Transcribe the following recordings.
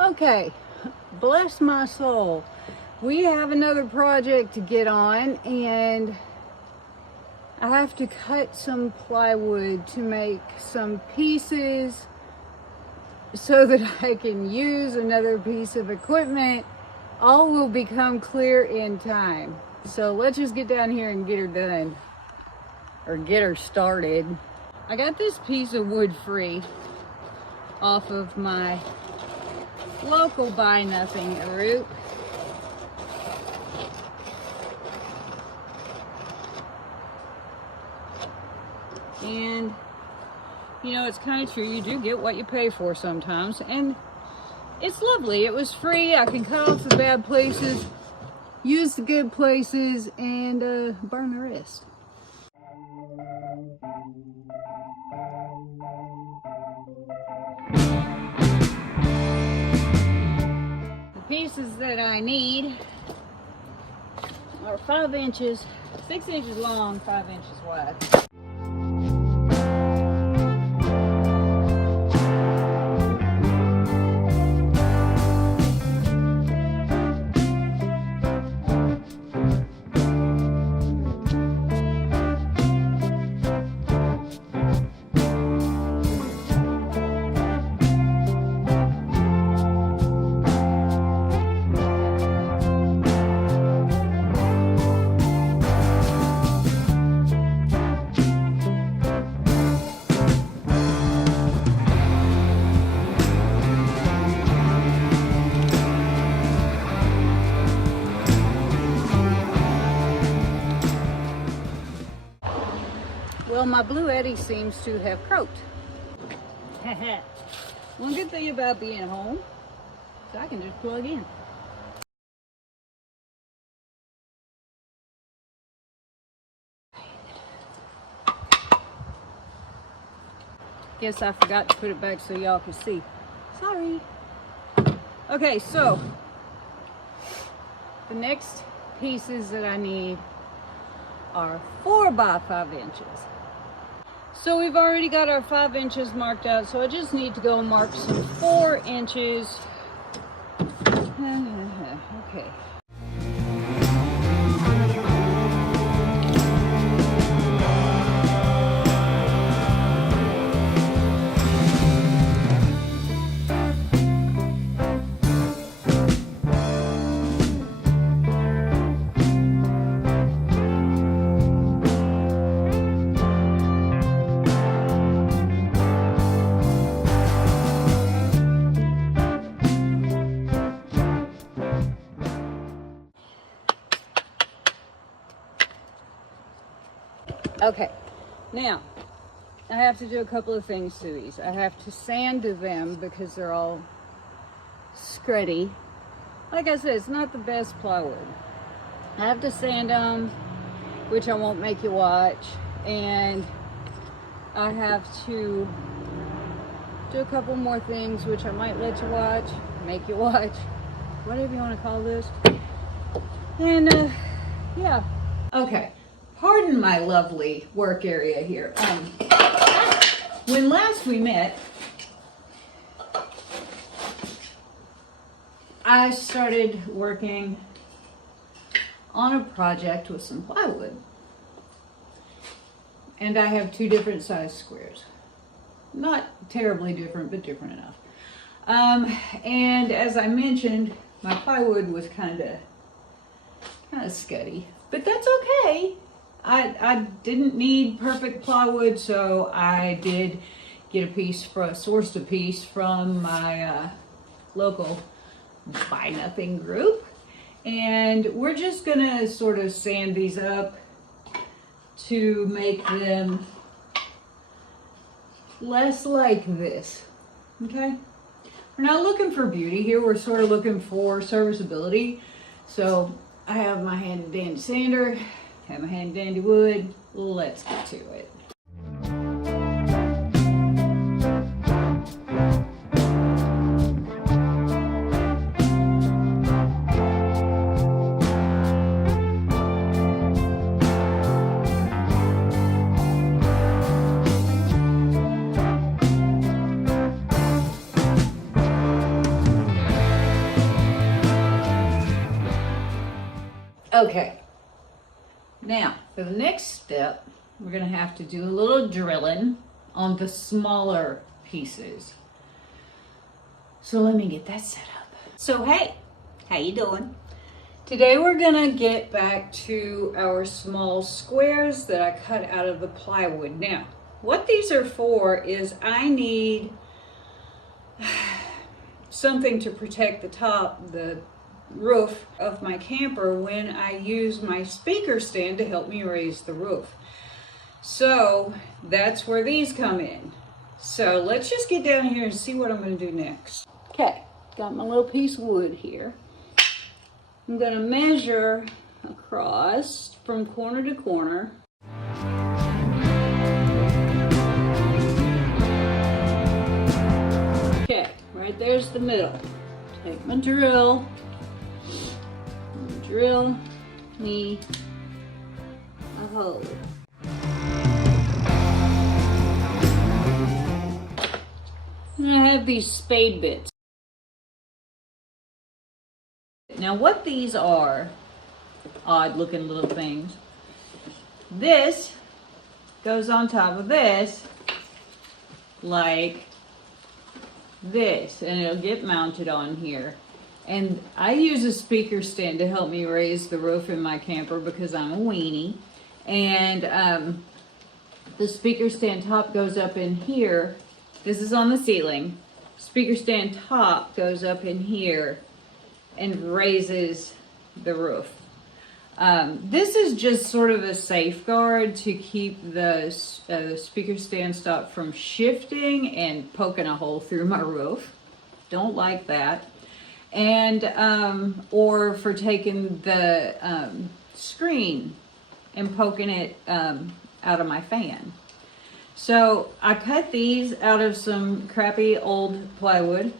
Okay, bless my soul. We have another project to get on, and I have to cut some plywood to make some pieces so that I can use another piece of equipment. All will become clear in time. So let's just get down here and get her done, or get her started. I got this piece of wood free off of my local buy nothing group. And you know, it's kind of true, you do get what you pay for sometimes, and it's lovely. It was free. I can cut off the bad places, use the good places, and burn the rest. The pieces that I need are 5 inches, 6 inches long, 5 inches wide. Well, my Blue Eddy seems to have croaked. One good thing about being home is I can just plug in. Guess I forgot to put it back so y'all could see. Sorry. Okay, so the next pieces that I need are 4 by 5 inches. So we've already got our 5 inches marked out, so I just need to go mark some 4 inches. Okay. Okay, now I have to do a couple of things to these. I have to sand them because they're all scruddy. Like I said, it's not the best plywood. I have to sand them, which I won't make you watch, and I have to do a couple more things, which I might let you watch, make you watch, whatever you want to call this. And yeah, okay. Pardon my lovely work area here. When last we met, I started working on a project with some plywood. And I have 2 different size squares. Not terribly different, but different enough. And as I mentioned, my plywood was kind of scuddy, but that's okay. I didn't need perfect plywood, so I did get sourced a piece from my local Buy Nothing group. And we're just gonna sort of sand these up to make them less like this, okay? We're not looking for beauty here, we're sort of looking for serviceability. So I have my handy dandy sander, have my handy dandy wood. Let's get to it. Okay, now for the next step, we're gonna have to do a little drilling on the smaller pieces. So let me get that set up. So hey, how you doing? Today we're gonna get back to our small squares that I cut out of the plywood. Now, what these are for is I need something to protect the top, the roof of my camper when I use my speaker stand to help me raise the roof. So that's where these come in. So let's just get down here and see what I'm gonna do next. Okay, got my little piece of wood here. I'm gonna measure across from corner to corner. Okay, right there's the middle. Take my drill, and drill me a hole. And I have these spade bits. Now what these are, odd looking little things, this goes on top of this like this, and it'll get mounted on here. And I use a speaker stand to help me raise the roof in my camper because I'm a weenie. And the speaker stand top goes up in here. This is on the ceiling. Speaker stand top goes up in here and raises the roof. This is just sort of a safeguard to keep the speaker stand stop from shifting and poking a hole through my roof. Don't like that. And or for taking the screen and poking it out of my fan. So I cut these out of some crappy old plywood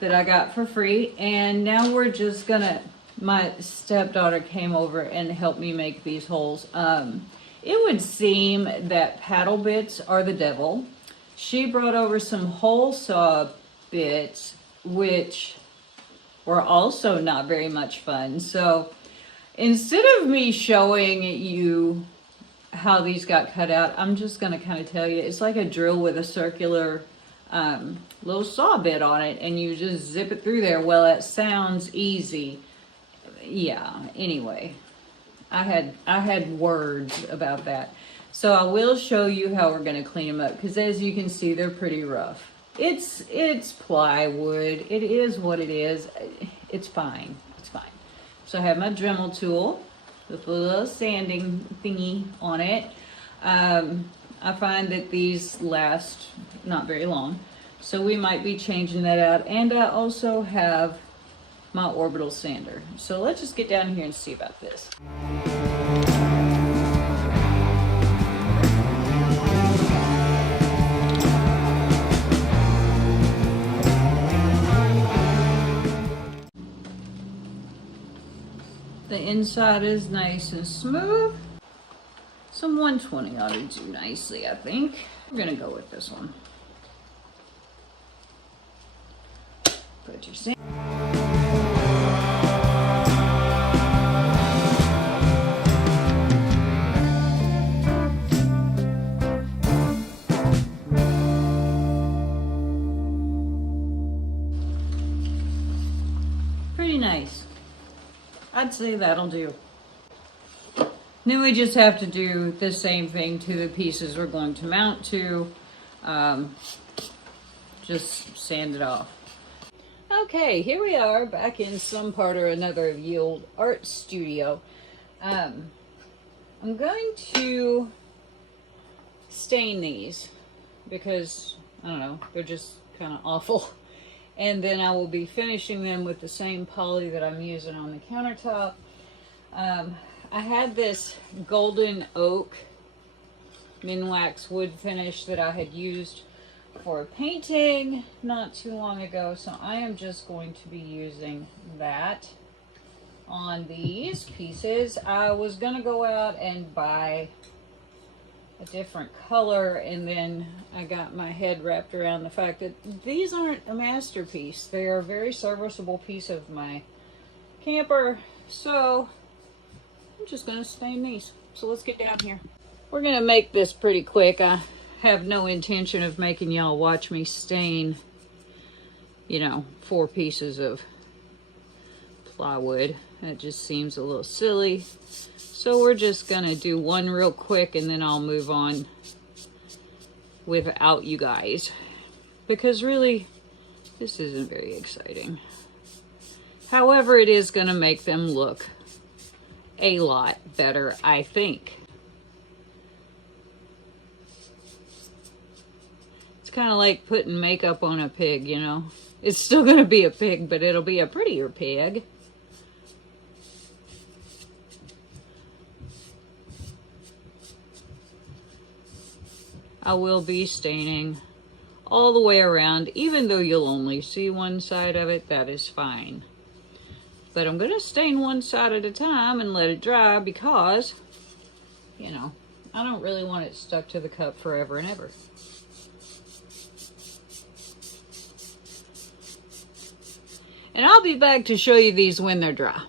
that I got for free, and now we're just gonna, my stepdaughter came over and helped me make these holes. It would seem that paddle bits are the devil. She brought over some hole saw bits, which were also not very much fun. So instead of me showing you how these got cut out, I'm just gonna kind of tell you, it's like a drill with a circular little saw bit on it, and you just zip it through there. Well, it sounds easy. Yeah, anyway, I had words about that. So I will show you how we're gonna clean them up, because as you can see, they're pretty rough. It's plywood. It is what it is. It's fine. It's fine. So I have my Dremel tool with a little sanding thingy on it. I find that these last not very long, so we might be changing that out. And I also have my orbital sander. So let's just get down here and see about this. The inside is nice and smooth. Some 120 ought to do nicely, I think. We're gonna go with this one. Put your sand. Pretty nice. I'd say that'll do. Then we just have to do the same thing to the pieces we're going to mount to. Just sand it off. Okay, here we are back in some part or another of the old art studio. I'm going to stain these because, I don't know, they're just kind of awful. And then I will be finishing them with the same poly that I'm using on the countertop. I had this golden oak Minwax wood finish that I had used for painting not too long ago, so I am just going to be using that on these pieces. I was gonna go out and buy a different color, and then I got my head wrapped around the fact that these aren't a masterpiece. They are a very serviceable piece of my camper, so I'm just gonna stain these. So let's get down here. We're gonna make this pretty quick. I have no intention of making y'all watch me stain, you know, 4 pieces of plywood. That just seems a little silly. So we're just gonna do one real quick and then I'll move on without you guys. Because really, this isn't very exciting. However, it is gonna make them look a lot better, I think. It's kind of like putting makeup on a pig, you know. It's still gonna be a pig, but it'll be a prettier pig. I will be staining all the way around, even though you'll only see one side of it, that is fine. But I'm gonna stain one side at a time and let it dry because, you know, I don't really want it stuck to the cup forever and ever. And I'll be back to show you these when they're dry.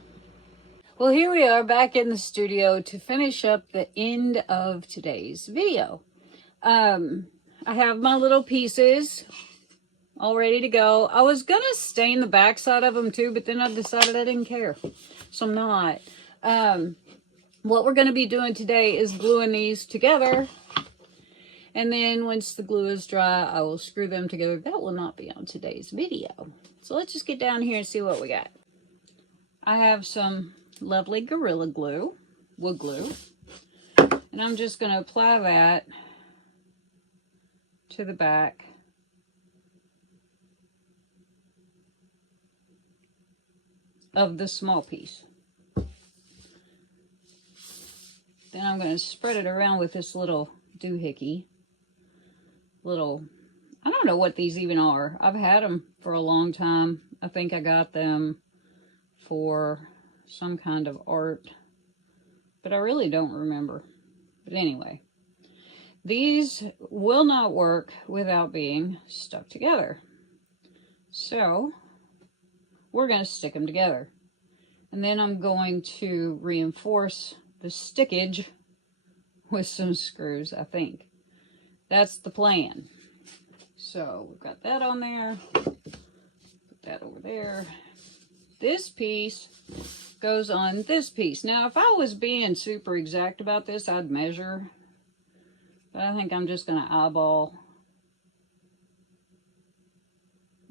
Well, here we are back in the studio to finish up the end of today's video. I have my little pieces all ready to go. I was gonna stain the back side of them too, but then I decided I didn't care, so I'm not. What we're gonna be doing today is gluing these together, and then once the glue is dry, I will screw them together. That will not be on today's video. So let's just get down here and see what we got. I have some lovely Gorilla Glue, wood glue, and I'm just gonna apply that to the back of the small piece. Then I'm going to spread it around with this little doohickey. I don't know what these even are. I've had them for a long time. I think I got them for some kind of art, but I really don't remember. But anyway, these will not work without being stuck together. So we're going to stick them together. And then I'm going to reinforce the stickage with some screws, I think. That's the plan. So we've got that on there. Put that over there. This piece goes on this piece. Now, if I was being super exact about this, I'd measure. But I think I'm just going to eyeball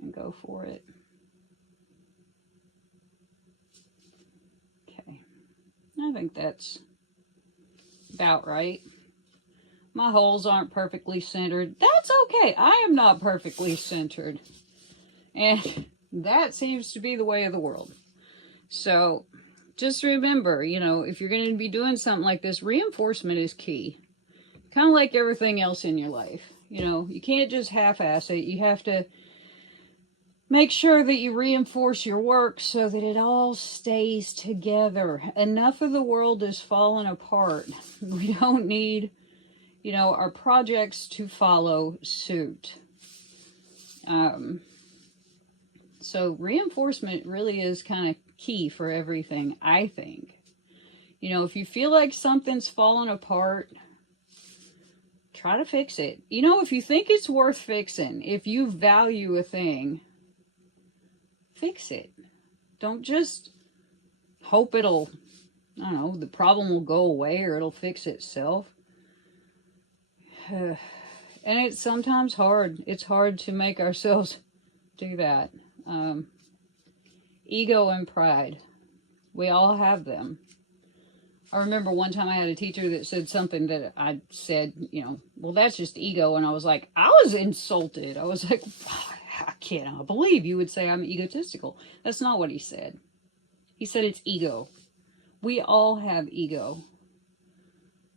and go for it. Okay. I think that's about right. My holes aren't perfectly centered. That's okay. I am not perfectly centered. And that seems to be the way of the world. So just remember, you know, if you're going to be doing something like this, reinforcement is key. Kind of like everything else in your life. You know, you can't just half-ass it. You have to make sure that you reinforce your work so that it all stays together. Enough of the world is falling apart. We don't need, you know, our projects to follow suit. So reinforcement really is kind of key for everything, I think. You know, if you feel like something's falling apart, try to fix it. You know, if you think it's worth fixing, if you value a thing, fix it. Don't just hope it'll, I don't know, the problem will go away or it'll fix itself. And it's sometimes hard. It's hard to make ourselves do that. Ego and pride. We all have them. I remember one time I had a teacher that said something that I said, you know, well, that's just ego. And I was like, I was insulted. I was like, I cannot believe you would say I'm egotistical. That's not what he said. He said it's ego. We all have ego.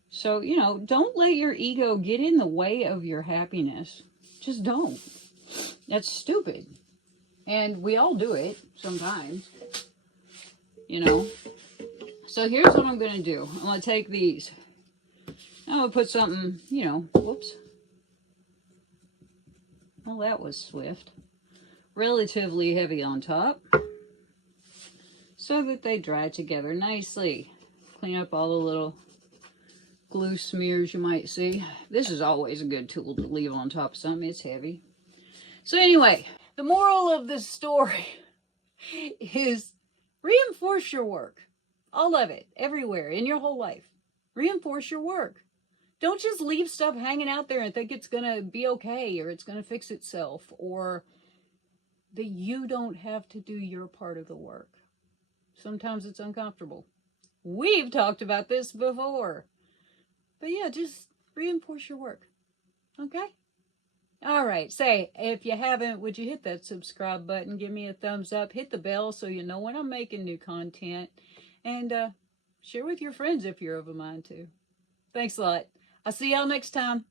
So, you know, don't let your ego get in the way of your happiness. Just don't. That's stupid. And we all do it sometimes, you know. So here's what I'm going to do. I'm going to take these. I'm going to put something, you know, whoops. Well, that was swift. Relatively heavy on top, so that they dry together nicely. clean up all the little glue smears you might see. This is always a good tool to leave on top of something. It's heavy. So anyway, the moral of this story is reinforce your work. All of it, everywhere, in your whole life. Reinforce your work. Don't just leave stuff hanging out there and think it's going to be okay or it's going to fix itself or that you don't have to do your part of the work. Sometimes it's uncomfortable. We've talked about this before. But yeah, just reinforce your work. Okay? All right. Say, if you haven't, would you hit that subscribe button? Give me a thumbs up. Hit the bell so you know when I'm making new content. And share with your friends if you're of a mind to. Thanks a lot. I'll see y'all next time.